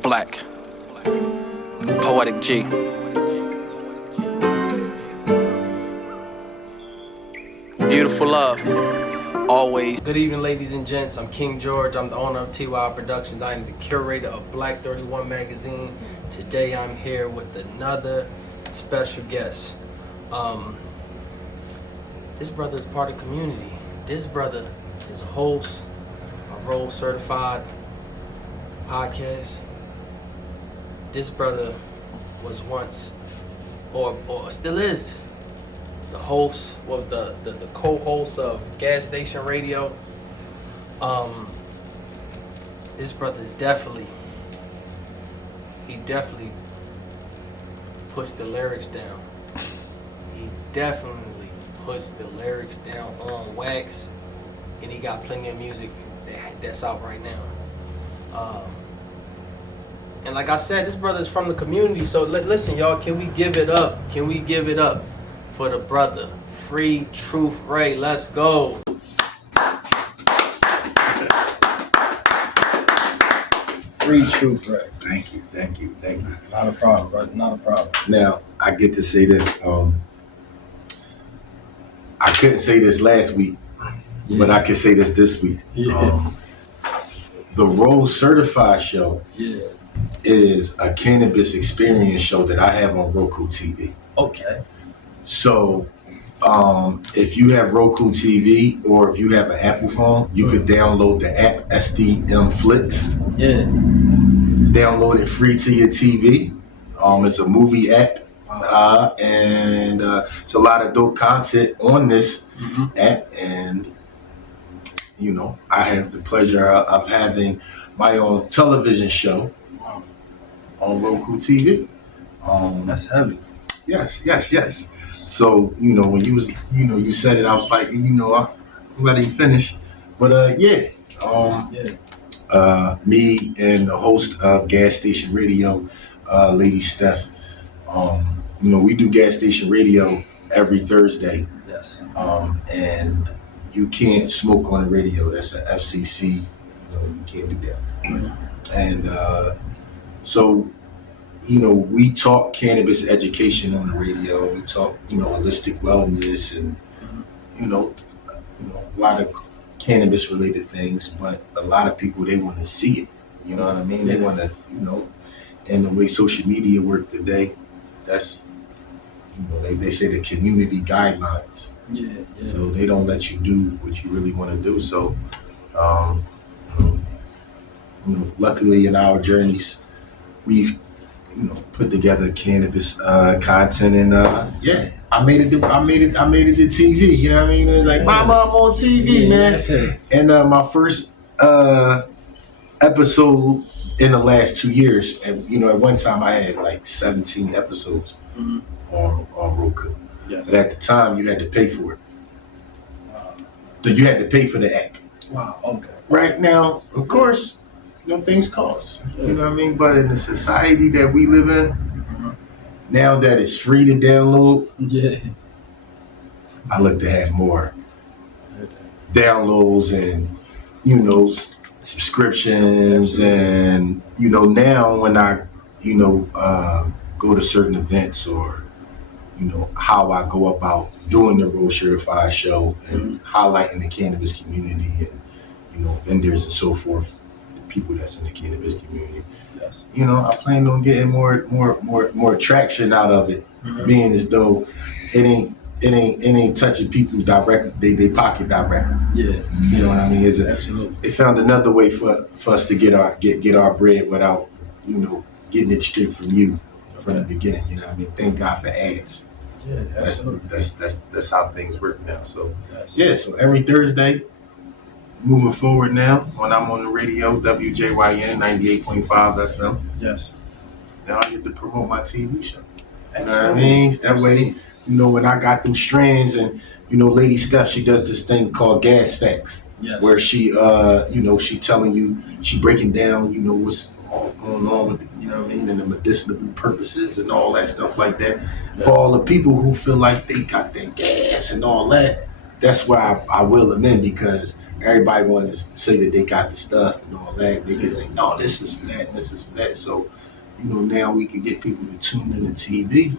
Black, Poetic G. Beautiful love, always. Good evening, ladies and gents. I'm King George. I'm the owner of T.Y.I Productions. I am the curator of Black 31 magazine. Today I'm here with another special guest. This brother is part of the community. This brother is a host, a role certified podcast. This brother was once, or still is, the host, well, the co-host of Gas Station Radio. This brother is definitely puts the lyrics down. He definitely puts the lyrics down on wax, and he got plenty of music that's out right now. And like I said, this brother is from the community, so listen, y'all, can we give it up? Can we give it up for the brother, Freetruthray? Let's go. Freetruthray. Thank you. Not a problem, brother. Not a problem. Now, I get to say this. I couldn't say this last week, but I can say this week. Yeah. The Role Certified show Yeah. is a cannabis experience show that I have on Roku TV. Okay. So, if you have Roku TV or if you have an Apple phone, you could download the app SDM Flicks. Yeah. Download it free to your TV. It's a movie app, and it's a lot of dope content on this app. And you know, I have the pleasure of having my own television show on Roku TV. That's heavy. Yes. So, you know, when you said it, I was like, I'm letting you finish. But me and the host of Gas Station Radio, Lady Steph, we do Gas Station Radio every Thursday. Yes. And you can't smoke on the radio. That's an FCC. You can't do that. And so, we talk cannabis education on the radio. We talk, holistic wellness and, a lot of cannabis related things. But a lot of people, they want to see it. You know what I mean? Yeah. They want to, and the way social media work today, that's, they say the community guidelines. Yeah. So they don't let you do what you really want to do. So, luckily in our journeys, we've put together cannabis content, and I made it to TV. You know what I mean? It was like, Mama, I'm on TV, man. And my first episode in the last 2 years, and at one time I had like 17 episodes on Roku. Yes. But at the time, you had to pay for it. So you had to pay for the app. Wow. Okay. Right now, of course, things cost. You know what I mean? But in the society that we live in, now that it's free to download, I look to have more downloads and, subscriptions. And, now when I, go to certain events or, how I go about doing the Role Certified show and highlighting the cannabis community and, vendors and so forth, the people that's in the cannabis community. Yes. I plan on getting more traction out of it, being as though it ain't touching people directly, they pocket directly. Yeah. You know what I mean? Absolutely. They found another way for us to get our bread without, getting it straight from you from the beginning. You know what I mean? Thank God for ads. Yeah, absolutely. That's how things work now. So Yes. so every Thursday, moving forward now, when I'm on the radio, WJYN 98.5 FM. Yes. Now I get to promote my TV show. You know what I Absolutely. mean? That way, when I got them strands and, Lady Steph, she does this thing called Gas Facts. Yes. Where she, she telling you, she breaking down, what's all going on with, and the medicinal purposes and all that stuff like that. Yeah. For all the people who feel like they got their gas and all that, that's why I will them in, because everybody want to say that they got the stuff and all that. They can say, no, this is for that, and this is for that. So, now we can get people to tune in to TV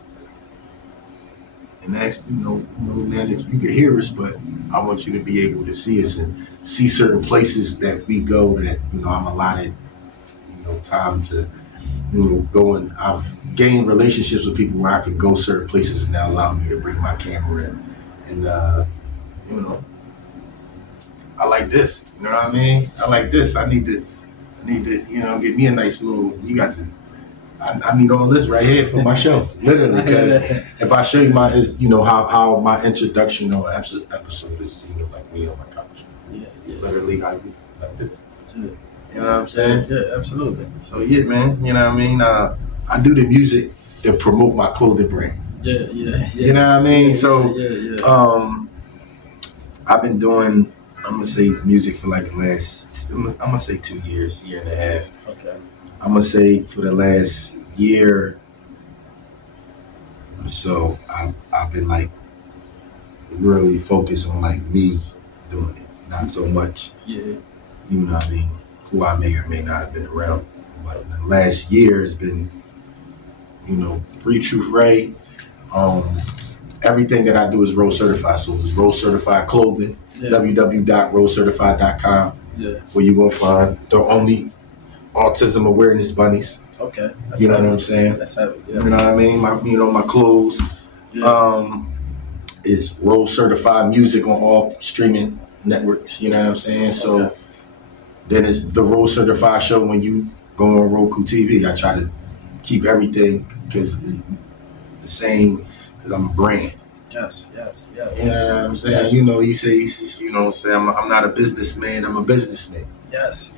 and ask, now that you can hear us, but I want you to be able to see us and see certain places that we go that, I'm allotted, time to, go, and I've gained relationships with people where I can go certain places and now allow me to bring my camera in. And, I like this, you know what I mean? I like this. I need to, get me a nice little, I need all this right here for my show, literally, because if I show you how my introduction or episode is, like me on my couch. Yeah. Literally, I do like this. Yeah. You know what I'm saying? Yeah, absolutely. So yeah, man, you know what I mean? I do the music to promote my clothing brand. Yeah. You know what I mean? Yeah. I've been doing, I'm gonna say music for like the last, I'm gonna say 2 years, year and a half. Okay. I'm gonna say for the last year or so, I've been like really focused on like me doing it, not so much, Yeah. you know what I mean, who I may or may not have been around. But the last year has been, Freetruthray. Everything that I do is Role Certified. So it's Role Certified Clothing, www.rolecertified.com, where you're going to find the only autism awareness bunnies. Okay. You know what I'm saying? That's heavy. Yeah. You know what I mean? My clothes. Yeah. Is Role Certified Music on all streaming networks. You know what I'm saying? So Okay. then it's the Role Certified show when you go on Roku TV. I try to keep everything because the same, because I'm a brand. Yes. You know what I'm saying? Yes. He says, I'm not a businessman, I'm a businessman. Yes.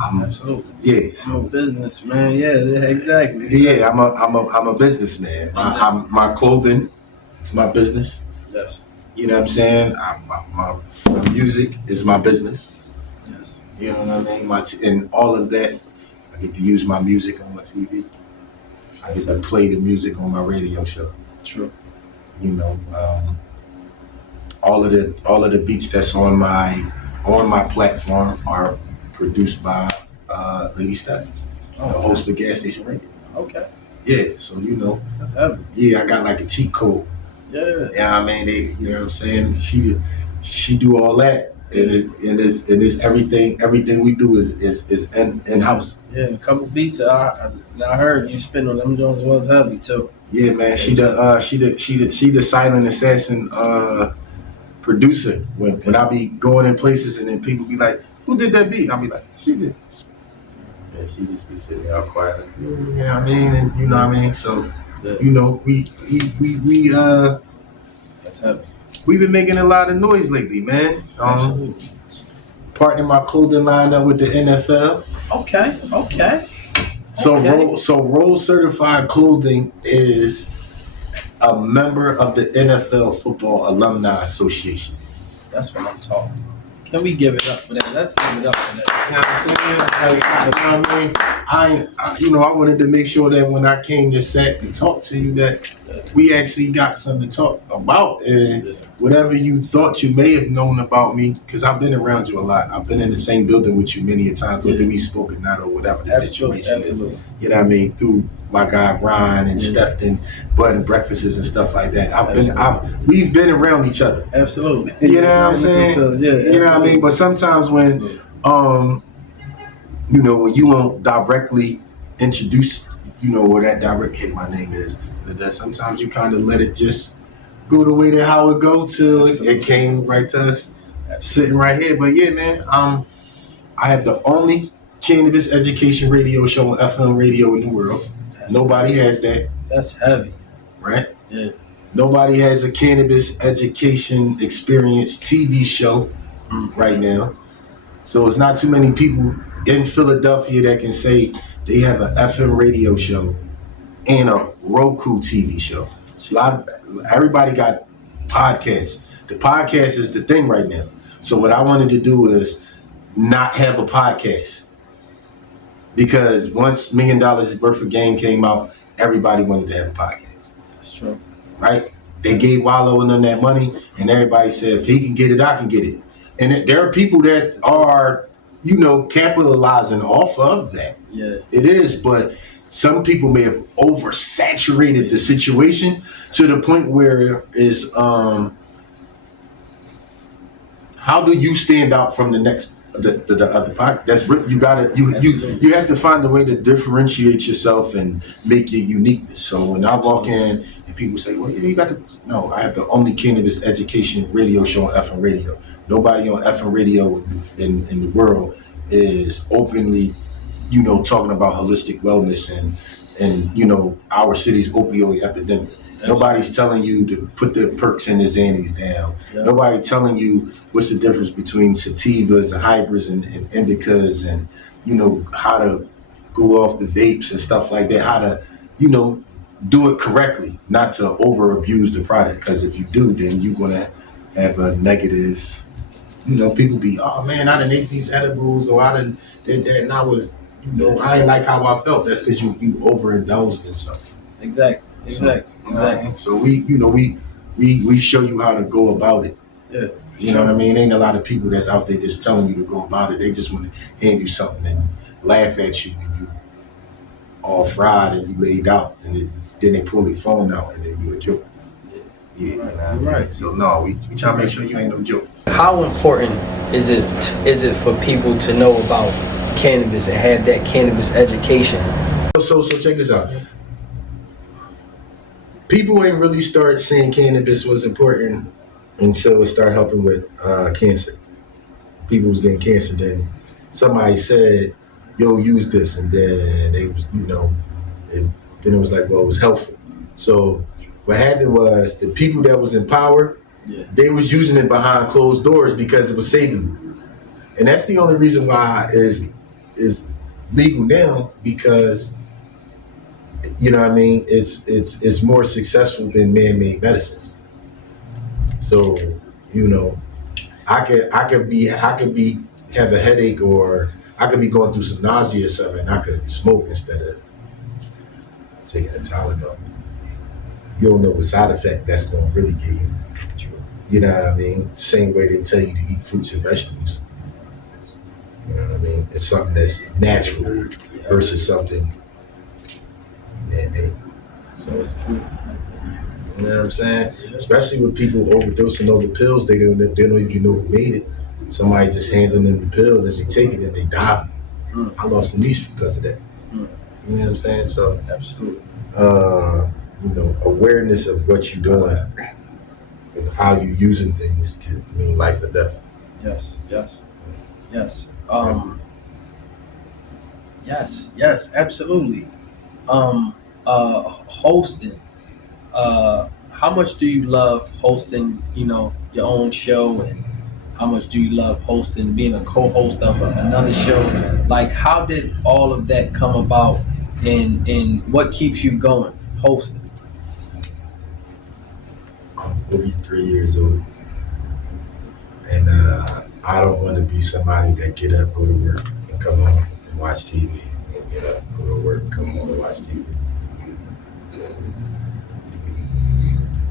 I'm Absolutely. Yeah. I'm So a businessman. Yeah. Exactly. yeah, I'm a businessman. My clothing is my business. Yes. You know what I'm saying? My music is my business. Yes. You know what I mean? And all of that, I get to use my music on my TV. I get to play the music on my radio show. True. All of the beats that's on my platform are produced by Lady Steph, the host of Gas Station Radio. Okay. Yeah, so That's heavy. yeah, I got like a cheat code. Yeah. Yeah, I mean, you know what I'm saying? She do all that, and it's everything we do is in house. Yeah. A couple beats. I heard you spin on them. Jones was heavy too. Yeah, man. She the silent assassin producer. When I be going in places and then people be like, "Who did that beat?" I'll be like, "She did." And she just be sitting there all quiet. You know what I mean? And you know what I mean? So we That's heavy. we've been making a lot of noise lately, man. Absolutely. Partnering my clothing line up with the NFL. Okay. So Role Certified Clothing is a member of the NFL Football Alumni Association. That's what I'm talking. Can we give it up for that? Let's give it up for that. You know what I'm saying? You know what I mean? I wanted to make sure that when I came to set and talk to you that we actually got something to talk about. And whatever you thought you may have known about me, because I've been around you a lot. I've been in the same building with you many a times, whether we spoke or not or whatever the situation is. You know what I mean? Through my guy Ryan and Steph and Bud and breakfasts and stuff like that. We've been around each other. Absolutely. You know what I'm saying? Yeah. You know what I mean? But sometimes when when you won't directly introduce, where that direct hit my name is, that sometimes you kind of let it just go the way that how it go till it came right to us sitting right here. But yeah, man, I have the only cannabis education radio show on FM radio in the world. Nobody has that. That's heavy. Right? Yeah. Nobody has a cannabis education experience TV show right now. So it's not too many people in Philadelphia that can say they have an FM radio show and a Roku TV show. It's everybody got podcasts. The podcast is the thing right now. So what I wanted to do is not have a podcast. Because once $1 Million Worth of Game came out, everybody wanted to have a podcast. That's true. Right? They gave Wallow and them that money, and everybody said, if he can get it, I can get it. And there are people that are, capitalizing off of that. Yeah. It is, but some people may have oversaturated the situation to the point where is how do you stand out from the other podcast? You have to find a way to differentiate yourself and make your uniqueness. So when I walk in and people say, "Well, you got to," no, I have the only cannabis education radio show on FM radio. Nobody on FM radio in the world is openly, talking about holistic wellness and our city's opioid epidemic. Nobody's telling you to put the perks and the Xannies down. Yeah. Nobody telling you what's the difference between sativas and hybrids and indicas and, how to go off the vapes and stuff like that, how to, do it correctly, not to over abuse the product. Because if you do, then you're going to have a negative, people be, oh man, I done ate these edibles or I done did that and I was, I ain't like how I felt. That's because you overindulged in something. Exactly. So we show you how to go about it. Yeah. You know what I mean? Ain't a lot of people that's out there just telling you to go about it. They just want to hand you something and laugh at you when you all fried and you laid out and then they pull their phone out and then you a joke. Yeah, right. So no, we try to make sure you ain't no joke. How important is it for people to know about cannabis and have that cannabis education? So check this out. People ain't really start saying cannabis was important until it started helping with cancer. People was getting cancer. Then somebody said, "Yo, use this," and then they was, then it was like, well, it was helpful. So what happened was the people that was in power, they was using it behind closed doors because it was saving them. And that's the only reason why is legal now, because you know what I mean, it's more successful than man-made medicines. So, I could have a headache or I could be going through some nausea or something, and I could smoke instead of taking a Tylenol. You don't know what side effect that's going to really give you. You know what I mean? The same way they tell you to eat fruits and vegetables. You know what I mean? It's something that's natural versus something man-made. So it's true. You know what I'm saying? Especially with people overdosing over pills, they don't even know who made it. Somebody just handing them the pill and they take it and they die. I lost a niece because of that. You know what I'm saying? So absolutely. Awareness of what you're doing and how you're using things can mean life or death. Yes. Yes, absolutely. Hosting. How much do you love hosting, your own show, and how much do you love hosting, being a co-host of another show? Like, how did all of that come about, and what keeps you going hosting? I'm 43 years old, and I don't want to be somebody that get up, go to work, and come home and watch TV, and get up, go to work, come home and watch TV.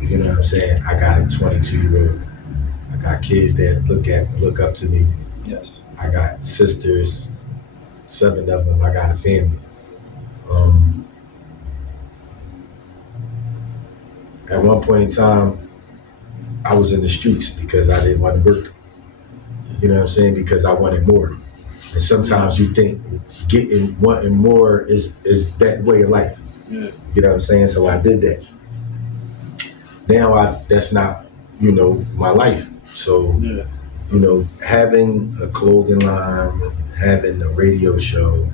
You know what I'm saying? I got a 22-year-old. I got kids that look up to me. Yes. I got sisters, 7 of them. I got a family. At one point in time, I was in the streets because I didn't want to work. You know what I'm saying? Because I wanted more. And sometimes you think wanting more is that way of life. Yeah. You know what I'm saying? So I did that. Now that's not, my life. So, having a clothing line, having a radio show,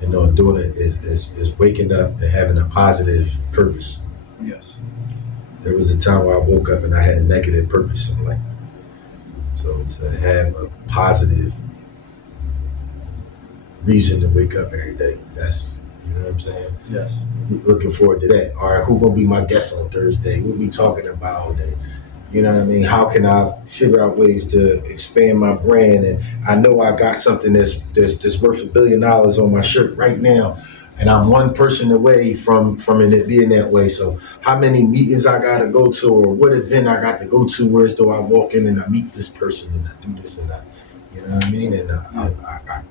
doing it is waking up and having a positive purpose. Yes. There was a time where I woke up and I had a negative purpose in life. So to have a positive reason to wake up every day, that's, you know what I'm saying? Yes. Looking forward to that. All right, who gonna be my guest on Thursday? What we talking about? And you know what I mean? How can I figure out ways to expand my brand? And I know I got something that's worth $1 billion on my shirt right now. And I'm one person away from it being that way. So how many meetings I gotta go to, or what event I got to go to, whereas though I walk in and I meet this person and I do this and that, you know what I mean? And I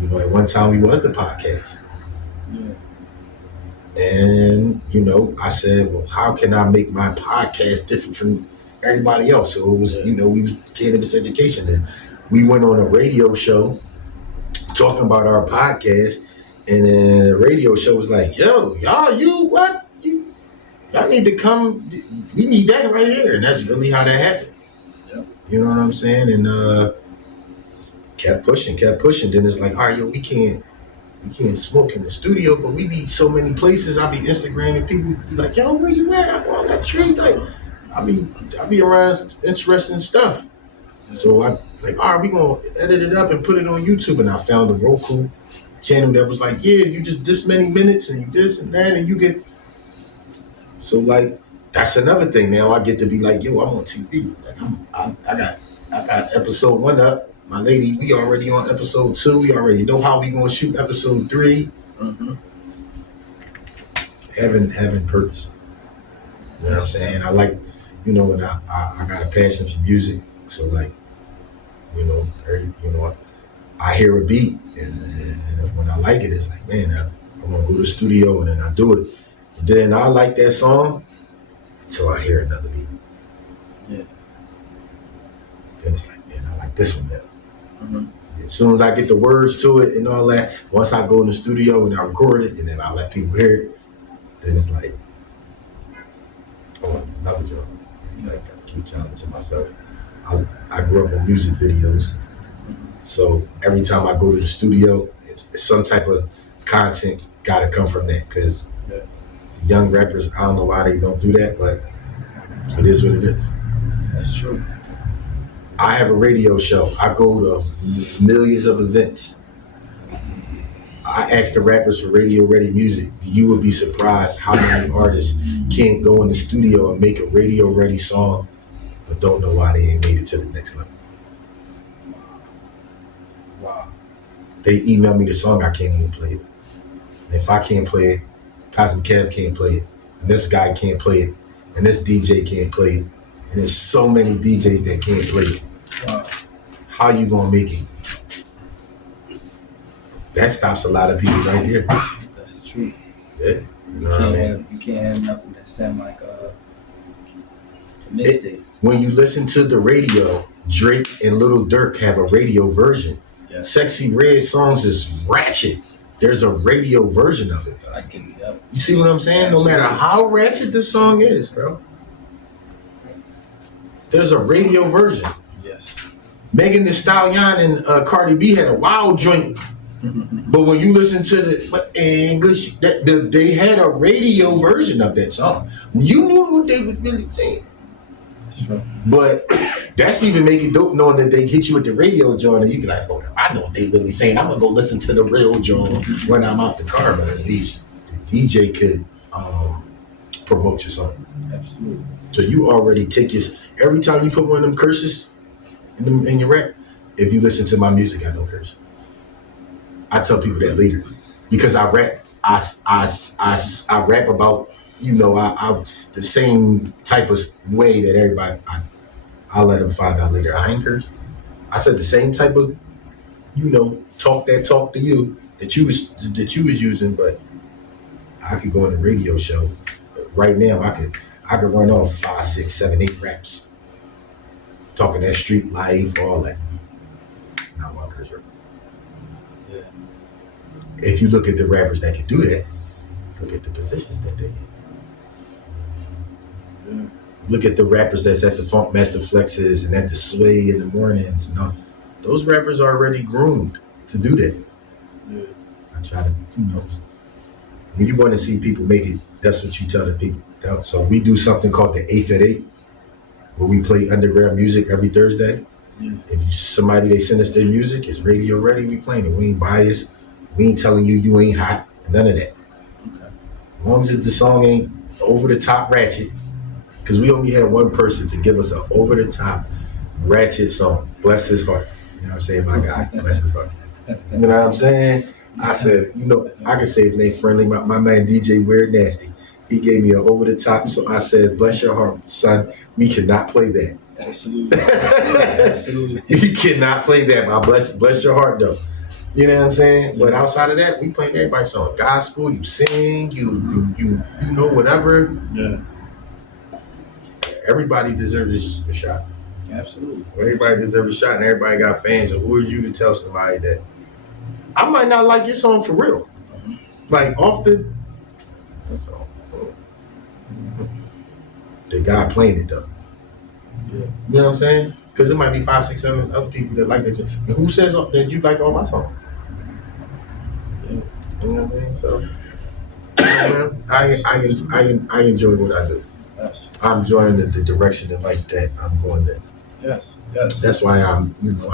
you know, at one time we was the podcast. Yeah. And, you know, I said, well, how can I make my podcast different from everybody else? So it was, you know, we was cannabis education. And we went on a radio show talking about our podcast. And then the radio show was like, yo, y'all need to come. We need that right here. And that's really how that happened. Yep. You know what I'm saying? And kept pushing. Then it's like, all right, yo, we can't smoke in the studio, but we be so many places. I be Instagramming people be like, yo, where you at? I'm on that tree. Like, I be around interesting stuff. So I like, all right, we gonna edit it up and put it on YouTube. And I found a Roku channel that was like, yeah, you just this many minutes and you this and that and you get. So like, that's another thing. Now I get to be like, yo, I'm on TV. Like I got episode 1 up. My lady, we already on episode 2. We already know how we gonna shoot episode 3. Mm-hmm. Having purpose. You know what I'm saying? I like, you know, and I got a passion for music. So like, you know, I hear a beat and when I like it, it's like, man, I want to go to the studio and then I do it. And then I like that song until I hear another beat. Yeah. Then it's like, man, I like this one better. Mm-hmm. As soon as I get the words to it and all that, once I go in the studio and I record it and then I let people hear it, then it's like, oh, another job. Like, I keep challenging myself. I grew up on music videos. So every time I go to the studio, it's some type of content got to come from that because the young rappers, I don't know why they don't do that, but it is what it is. That's true. I have a radio show. I go to millions of events. I ask the rappers for radio ready music. You would be surprised how many artists can't go in the studio and make a radio ready song, but don't know why they ain't made it to the next level. Wow. They email me the song, I can't even play it. And if I can't play it, Cosmic Kev can't play it, and this guy can't play it, and this DJ can't play it, and there's so many DJs that can't play it. Wow. How you gonna make it? That stops a lot of people right there. That's the truth. Yeah, you know what I mean? You can't have nothing that sound like a mistake. When you listen to the radio, Drake and Lil Durk have a radio version. Yeah. Sexy Red songs is ratchet. There's a radio version of it. I can be up. You see what I'm saying? No matter how ratchet the song is, bro. There's a radio version. Yes. Megan Thee Stallion and Cardi B had a wild joint. But when you listen to they had a radio version of that song. You knew what they were really saying. Sure. But that's even make it dope knowing that they hit you with the radio joint and you be like, hold on, I know what they really saying. I'm gonna go listen to the real joint when I'm out the car. But at least the DJ could promote your song. Absolutely. So you already take every time you put one of them curses in your rap, if you listen to my music, I don't curse. I tell people that later because I rap. I rap about, you know, I the same type of way that everybody. I'll let them find out later. I ain't curse. I said the same type of, you know, talk to you that you was using, but I could go on a radio show. Right now, I could run off 5, 6, 7, 8 raps, talking that street life, all that. Not one curse rap. Yeah. If you look at the rappers that can do that, look at the positions that they in. Yeah. Look at the rappers that's at the Funk Master Flexes and at the Sway in the mornings. And all. Those rappers are already groomed to do that. Yeah. I try to, you know, when you want to see people make it, that's what you tell the people. So we do something called the 8th at 8, where we play underground music every Thursday. Yeah. If somebody, they send us their music, it's radio ready, we playing it. We ain't biased. We ain't telling you ain't hot. None of that. Okay. As long as the song ain't over the top ratchet, because we only had one person to give us an over the top ratchet song. Bless his heart. You know what I'm saying? My guy, bless his heart. You know what I'm saying? I said, I can say his name friendly. My man DJ Weird Nasty. He gave me an over the top. So I said, bless your heart, son. We cannot play that. Absolutely. Absolutely. We cannot play that. My bless your heart though. You know what I'm saying? But outside of that, we playing everybody's song. Gospel, you sing, you know whatever. Yeah. Everybody deserves a shot. Absolutely. Everybody deserves a shot, and everybody got fans. And who are you to tell somebody that I might not like your song for real? Like off the guy playing it though. Yeah. You know what I'm saying? Because it might be 5, 6, 7 other people that like that. And who says that you like all my songs? Yeah. You know what I mean? So I enjoy what I do. Yes. I'm enjoying the direction in life that I'm going in. Yes. Yes. That's why I'm enjoy it.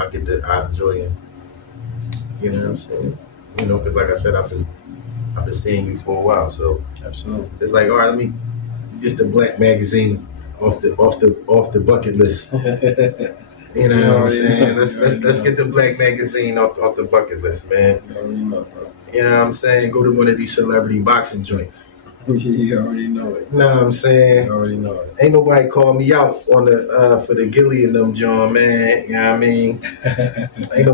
You know what I'm saying? Because like I said, I've been seeing you for a while, so Absolutely. it's like, all right, let me just the Black magazine off the bucket list. You know what I'm saying? Let's get the Black magazine off the bucket list, man. You already know, bro. You know what I'm saying? Go to one of these celebrity boxing joints. You already know it. You know what I'm saying? You already know it. Ain't nobody call me out on the for the Gilly and them John, man. You know what I mean? Ain't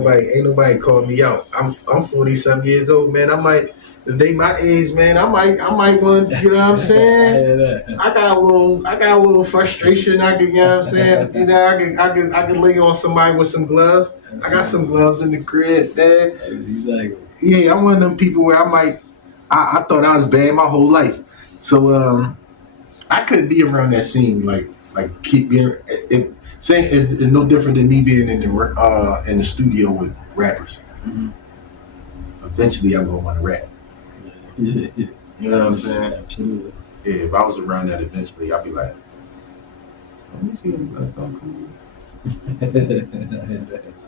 nobody call me out. I'm 40-some years old, man. I might, if they my age, man, I might want, you know what I'm saying? I got a little frustration. I can, you know what I'm saying? You know, I can lay on somebody with some gloves. I got some gloves in the crib, man. Exactly. Yeah, I'm one of them people where I thought I was bad my whole life. So I couldn't be around that scene like keep being saying is no different than me being in the studio with rappers. Mm-hmm. Eventually I'm gonna want to rap. Yeah. You know what I'm saying? Absolutely. Yeah, if I was around that eventually I'd be like, let me see them cool.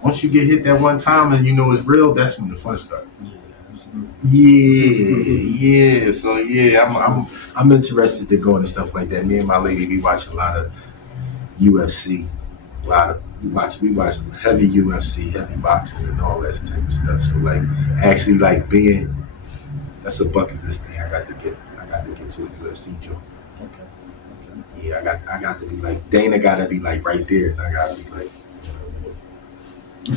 Once you get hit that one time and you know it's real, that's when the fun starts. Yeah. So yeah, I'm interested to go into stuff like that. Me and my lady, we watch a lot of UFC, we watch heavy UFC, heavy boxing, and all that type of stuff. So like, actually, like that's a bucket list thing. I got to get to a UFC joint. Okay. Yeah, I got to be like Dana. Got to be like right there, and I got to be like. I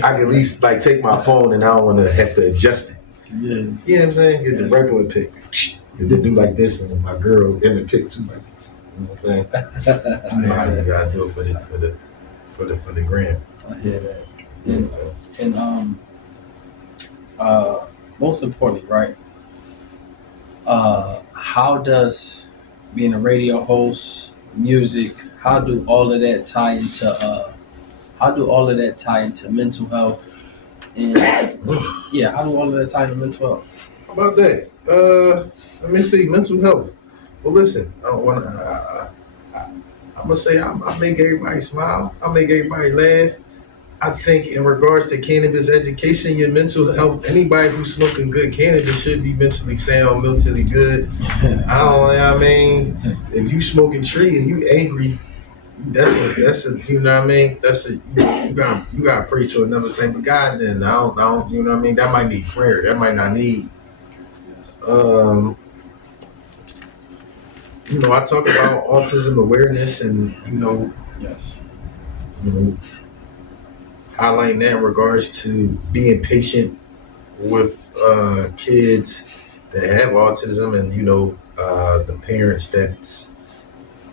can at least like take my phone and I don't want to have to adjust it. Yeah. You know what I'm saying? Get the regular pic and then do like this and then my girl in the pic too like this. You know what I'm saying? You know how you gotta do it for the gram. I hear that. And most importantly, right? How does being a radio host, music, how do all of that tie into mental health? And yeah, how do all of that tie into mental health? How about that? Let me see, mental health. Well, listen, I'm gonna say I make everybody smile. I make everybody laugh. I think in regards to cannabis education, your mental health, anybody who's smoking good cannabis should be mentally sound, mentally good. I mean, if you smoking tree and you angry, that's a you know what I mean? You gotta pray to another type of God. Then I don't you know what I mean? That might need prayer. That might not need. I talk about autism awareness and Yes. Highlighting that in regards to being patient with kids that have autism and the parents that's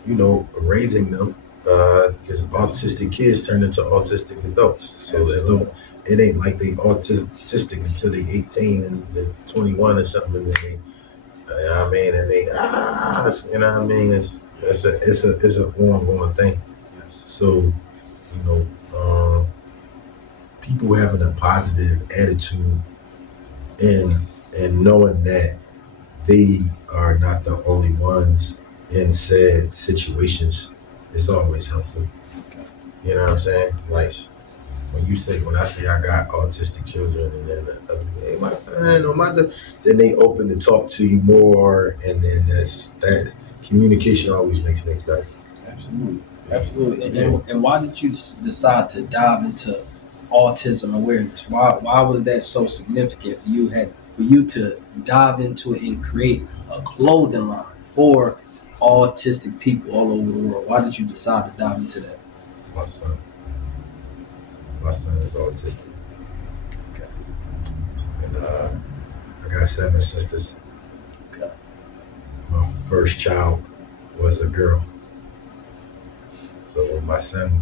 raising them because autistic kids turn into autistic adults, so it ain't like they autistic until they 18 and they're 21 or something and then it's an ongoing thing. Yes. So people having a positive attitude and knowing that they are not the only ones in said situations is always helpful. Okay. You know what I'm saying? Like when I say I got autistic children and then hey, my son or mother, then they open to talk to you more, and then that communication always makes things better. Absolutely. And why did you decide to dive into autism awareness? Why was that so significant for you to dive into it and create a clothing line for autistic people all over the world? Why did you decide to dive into that? My son. My son is autistic. Okay. And I got 7 sisters. Okay. My first child was a girl. So when my son,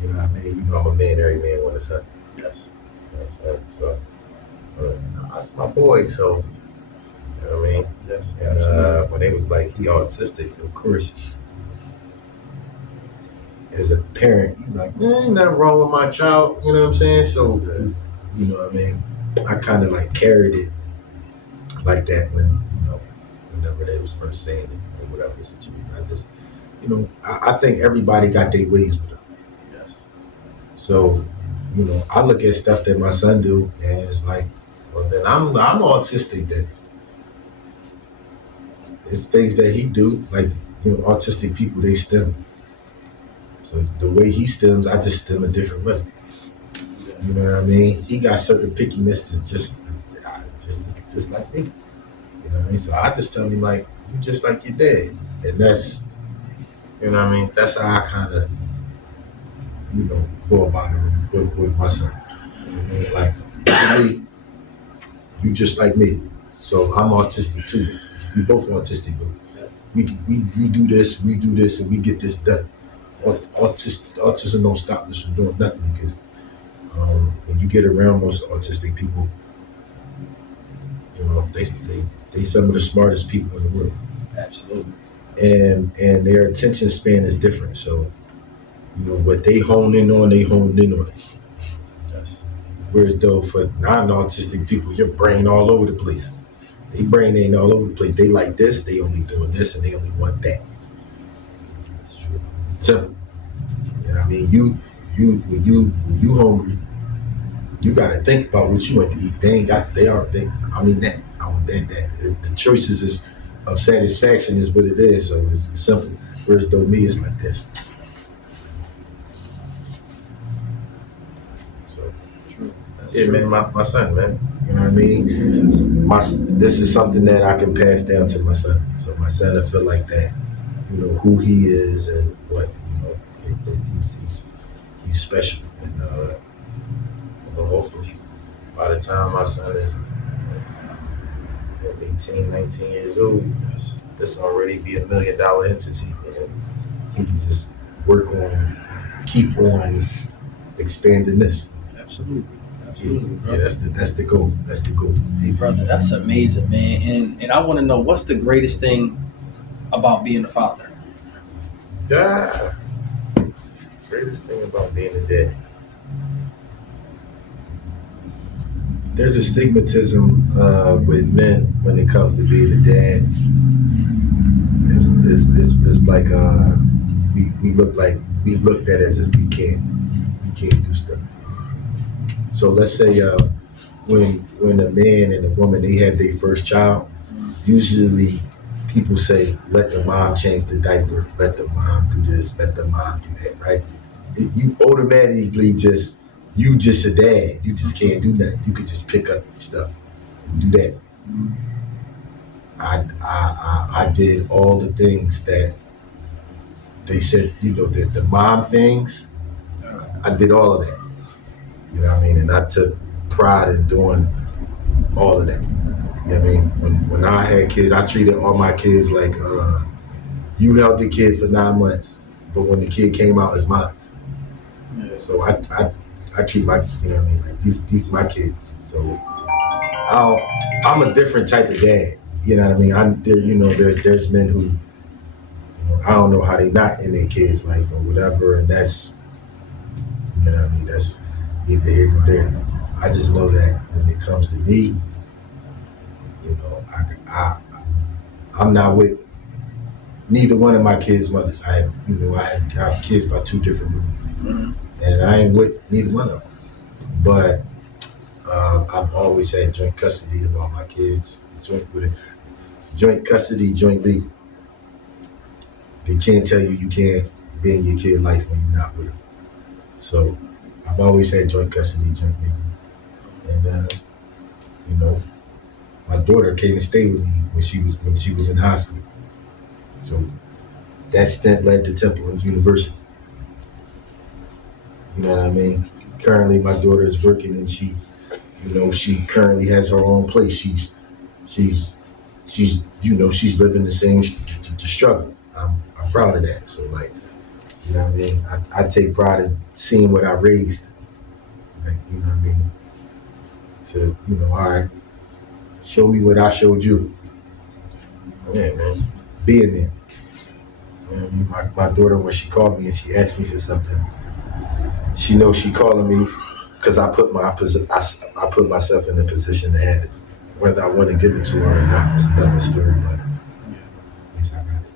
you know what I mean? You know I'm a man, every man want a son. Yes. So that's my boy, so you know what I mean? Yes. And when they was like, he autistic, of course, as a parent, you like, man, ain't nothing wrong with my child, you know what I'm saying? So, you know what I mean? I kind of like carried it like that when, you know, whenever they was first saying it or whatever the situation. I just, you know, I think everybody got their ways with it. Yes. So, you know, I look at stuff that my son do and it's like, well, then I'm autistic then. It's things that he do, like, you know, autistic people, they stem. So the way he stems, I just stem a different way. You know what I mean? He got certain pickiness that's just like me. You know what I mean? So I just tell him like, you just like your dad. And that's, you know what I mean? That's how I kind of, you know, go about it with my son. You know what I mean? Like, for me, you just like me. So I'm autistic too. We both autistic, but Yes. we do this, and we get this done. Autism don't stop us from doing nothing because when you get around most autistic people, you know, they some of the smartest people in the world. Absolutely. And their attention span is different. So, you know, what they hone in on it. Yes. Whereas though for non-autistic people, your brain all over the place. Their brain ain't all over the place. They like this, they only doing this, and they only want that. That's true. Simple. You know what I mean? When you hungry, you gotta think about what you want to eat. I mean that. I want that. The choices of satisfaction is what it is, so it's simple. Whereas though me, it's like this. So True. That's yeah, true. man, my son, man. You know what I mean? This is something that I can pass down to my son. So my son will feel like that, you know, who he is and what, you know, that he's special. And you know, hopefully by the time my son is 18, 19 years old, this already be $1 million entity. And he can just keep on expanding this. Absolutely. Yeah, that's the goal. That's the goal. Hey, brother, that's amazing, man. And I want to know, what's the greatest thing about being a father? Yeah. Greatest thing about being a dad. There's a stigmatism with men when it comes to being a dad. It's like we looked at as if we can't do stuff. So let's say when a man and a woman they have their first child, usually people say let the mom change the diaper, let the mom do this, let the mom do that, right? You automatically just a dad. You just can't do nothing. You could just pick up stuff and do that. I did all the things that they said, you know, the mom things. I did all of that. You know what I mean? And I took pride in doing all of that. You know what I mean? When I had kids, I treated all my kids like you held the kid for 9 months, but when the kid came out, it's mine. So I treat my, you know what I mean, like these my kids. So I'm a different type of dad. You know what I mean? There's men who, you know, I don't know how they not in their kids' life or whatever, and that's, you know what I mean, that's neither here nor there. I just know that when it comes to me, you know, I'm not with neither one of my kids' mothers. I have kids by 2 different women, and I ain't with neither one of them. But I've always had joint custody of all my kids, joint custody, joint legal. They can't tell you can't be in your kid's life when you're not with them. So I've always had joint custody, joint legal. And you know, my daughter came to stay with me when she was in high school. So that stint led to Temple and University. You know what I mean? Currently my daughter is working and she currently has her own place. She's she's living the same the struggle. I'm proud of that. So like, you know what I mean? I take pride in seeing what I raised. Like, you know what I mean? To, all right, show me what I showed you. Yeah, man. Being there. You know what I mean? My daughter, when she called me and she asked me for something, she knows she calling me because I put myself in the position to have it. Whether I want to give it to her or not is another story, but at least I got it.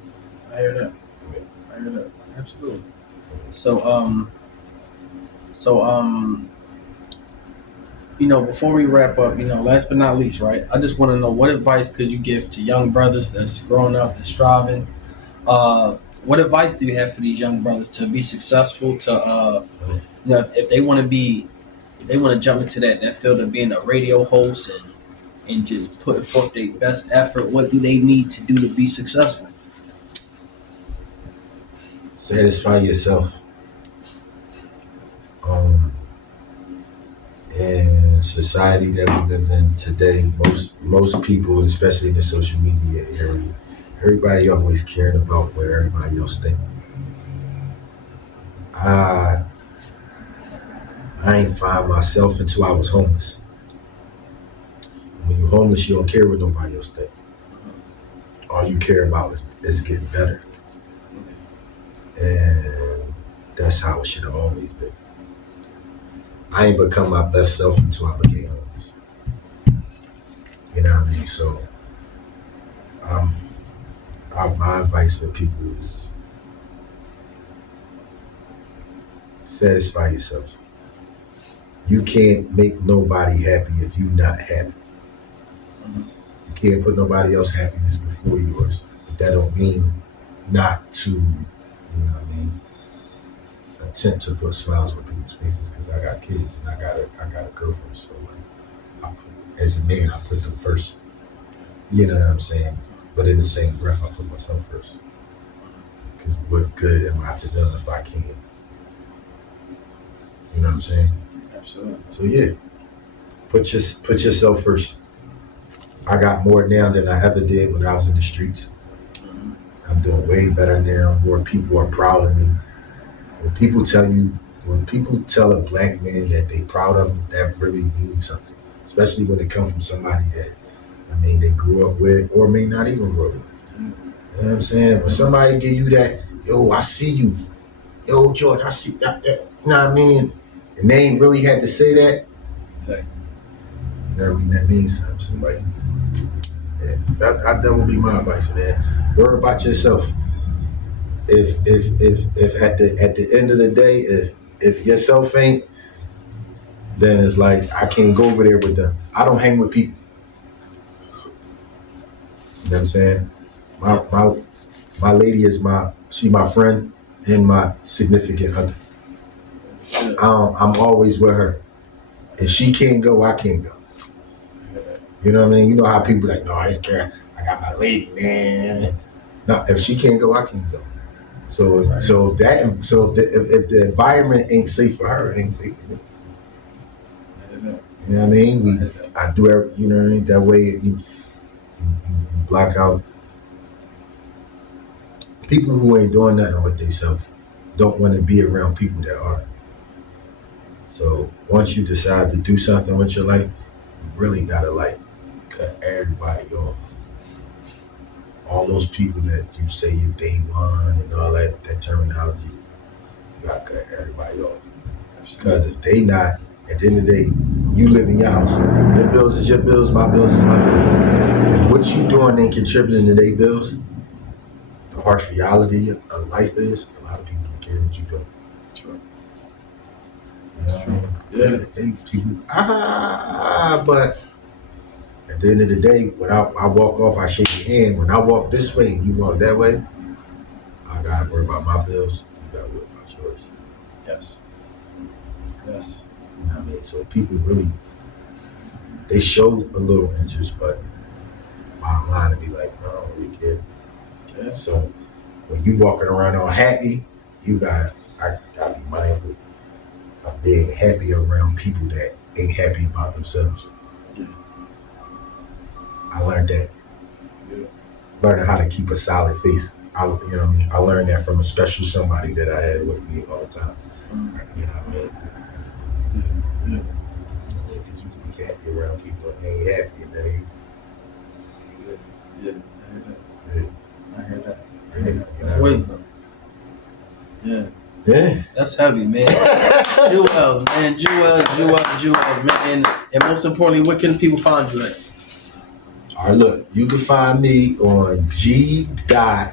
I hear that. Absolutely. So, before we wrap up, last but not least, right? I just want to know, what advice could you give to young brothers that's growing up and striving? What advice do you have for these young brothers to be successful? To if they want to jump into that field of being a radio host and just put forth their best effort, what do they need to do to be successful? Satisfy yourself. In society that we live in today, most people, especially in the social media area, everybody always caring about what everybody else think. I ain't find myself until I was homeless. When you're homeless, you don't care what nobody else think. All you care about is getting better. And that's how it should have always been. I ain't become my best self until I became homeless. You know what I mean? So my advice for people is satisfy yourself. You can't make nobody happy if you're not happy. You can't put nobody else's happiness before yours. But that don't mean not to, attempt to put smiles on people's faces, because I got kids and I got a girlfriend. So like, as a man, I put them first. You know what I'm saying? But in the same breath, I put myself first. Because what good am I to them if I can't? You know what I'm saying? Absolutely. So yeah, put yourself first. I got more now than I ever did when I was in the streets. I'm doing way better now. More people are proud of me. When people tell a black man that they proud of him, that really means something. Especially when it comes from somebody that, they grew up with or may not even grow up with. You know what I'm saying? When somebody give you that, yo, I see you. Yo, George, I see that. You know what I mean? And they ain't really had to say that. Exactly. You know what I mean? That means something. So like, yeah, that would be my advice, man. Worry about yourself. If at the end of the day, if yourself ain't, then it's like, I can't go over there with them. I don't hang with people. You know what I'm saying? My lady is my friend and my significant other. I'm always with her. If she can't go, I can't go. You know what I mean? You know how people like, no, I just care. I got my lady, man. No, if she can't go, I can't go. So if the environment ain't safe for her, it ain't safe for me. You know what I mean? I do everything. You know what I mean? That way you block out people who ain't doing nothing with themselves. Don't want to be around people that are. So once you decide to do something with your life, you really gotta cut everybody off. All those people that you say you're day one and all that terminology, you gotta cut everybody off. Because if they not, at the end of the day, you live in your house. Your bills is your bills, my bills is my bills. If what you doing ain't contributing to their bills, the harsh reality of life is, a lot of people don't care what you do. True. You know what I mean? But at the end of the day, when I walk off, I shake your hand. When I walk this way and you walk that way, I gotta worry about my bills. You gotta worry about yours. Yes. Yes. You know what I mean? So people really, they show a little interest, but bottom line, to be like, no, I don't really care. Yeah. So when you walking around all happy, I gotta be mindful of being happy around people that ain't happy about themselves. Yeah. I learned that. Yeah. Learning how to keep a solid face. You know what I mean? I learned that from a special somebody that I had with me all the time. You know what I mean? Yeah. Because you can be happy around people and they ain't happy, and then Yeah. I heard that. yeah. That's wisdom. Yeah. Yeah. That's heavy, man. Jewels, man. Jewels, man. And most importantly, where can people find you at? All right, look, you can find me on G.A.S._radio,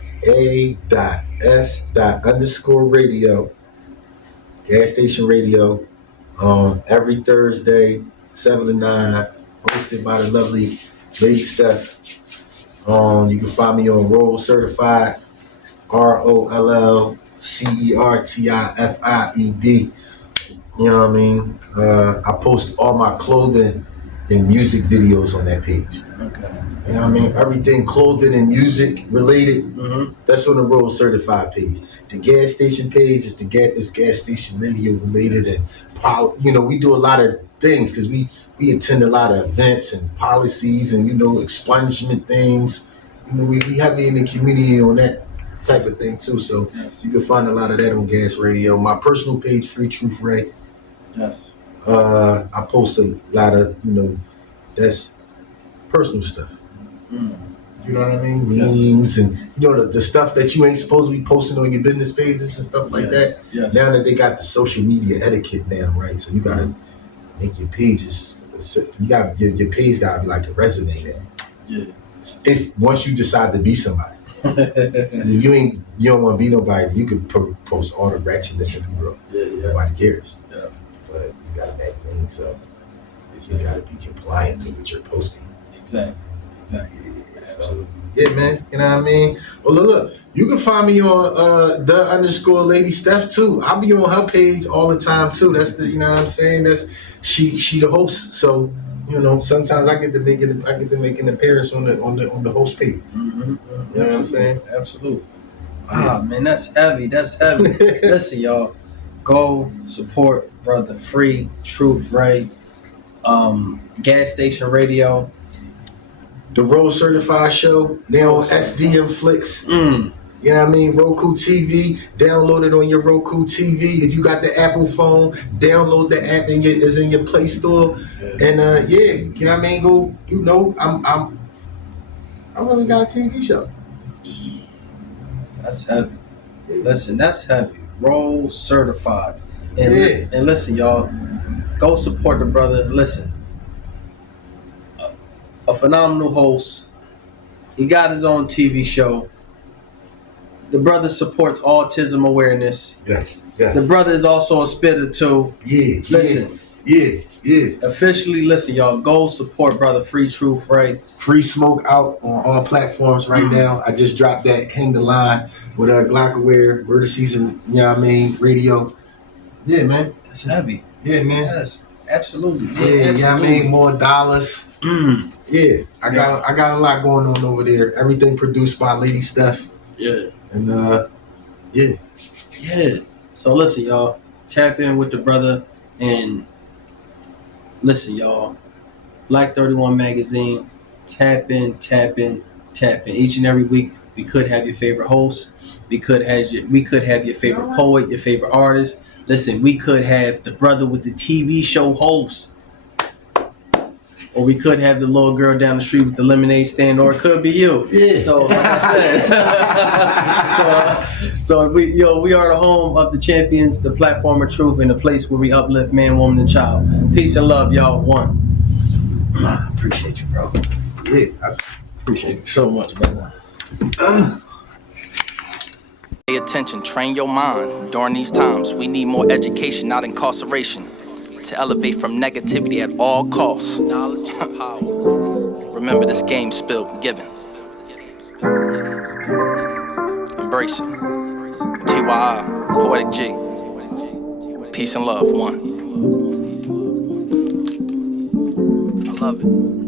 gas station radio, every Thursday, 7 to 9, hosted by the lovely Lady Steph. You can find me on Roll Certified, ROLLCERTIFIED. You know what I mean? I post all my clothing and music videos on that page. Okay. You know what I mean? Everything clothing and music related, Mm-hmm. that's on the Roll Certified page. The gas station page is gas station radio related, and we do a lot of things because we attend a lot of events and policies and expungement things. We heavy in the community on that type of thing too. So Yes. you can find a lot of that on Gas Radio. My personal page, Freetruthray. Yes. I post a lot of that's personal stuff. Mm. You know what I mean? Memes and the stuff that you ain't supposed to be posting on your business pages and stuff like that. Yes. Now that they got the social media etiquette now, right? So you gotta make your pages. Your page gotta be like a resume now. Yeah. If once you decide to be somebody, if you don't want to be nobody, you can post all the ratchetness in the world. Yeah. Nobody cares. Yeah. But you got a magazine, so you gotta be compliant with what you're posting. Exactly. Yeah, so, yeah, man. You know what I mean? Well, look, you can find me on _Lady Steph too. I'll be on her page all the time too. That's the, you know what I'm saying? That's she the host. So sometimes I get to make an appearance on the host page. Mm-hmm. You know what I'm saying? Absolutely. Ah, man, that's heavy. Listen, y'all, go support brother Freetruthray, gas station radio. The Roll Certified Show, now on SDM Flicks. Mm. You know what I mean? Roku TV, download it on your Roku TV. If you got the Apple phone, download the app is in your Play Store. Yeah. And you know what I mean? Go, I really got a TV show. That's heavy. Yeah. Listen, that's heavy. Roll Certified. And, and listen, y'all, go support the brother. Listen. A phenomenal host. He got his own TV show. The brother supports autism awareness. Yes. The brother is also a spitter too. Yeah. Listen. Yeah. Officially, listen, y'all. Go support brother Freetruthray. Free Smoke out on all platforms right now. I just dropped that Hang the Line with Glockware, Word of Season, you know what I mean, radio. Yeah, man. That's heavy. Yeah, man. Yes, absolutely. Yeah, I mean, more dollars. Yeah, I got a lot going on over there. Everything produced by Lady Steph. Yeah. And yeah. So listen, y'all, tap in with the brother and listen, y'all. Black 31 magazine. Tap in. Each and every week, we could have your favorite host. We could have your favorite poet, your favorite artist. Listen, we could have the brother with the TV show host. Or we could have the little girl down the street with the lemonade stand, or it could be you. Yeah. So, like I said, so we are the home of the champions, the platform of truth, and the place where we uplift man, woman, and child. Peace and love, y'all. One. Appreciate you, bro. Yeah, I appreciate you so much, brother. Pay attention, train your mind. During these times, we need more education, not incarceration. To elevate from negativity at all costs. Knowledge and power. Remember, this game's spilled, given. Embrace it. T.Y.I, Poetic G. Peace and love, one. I love it.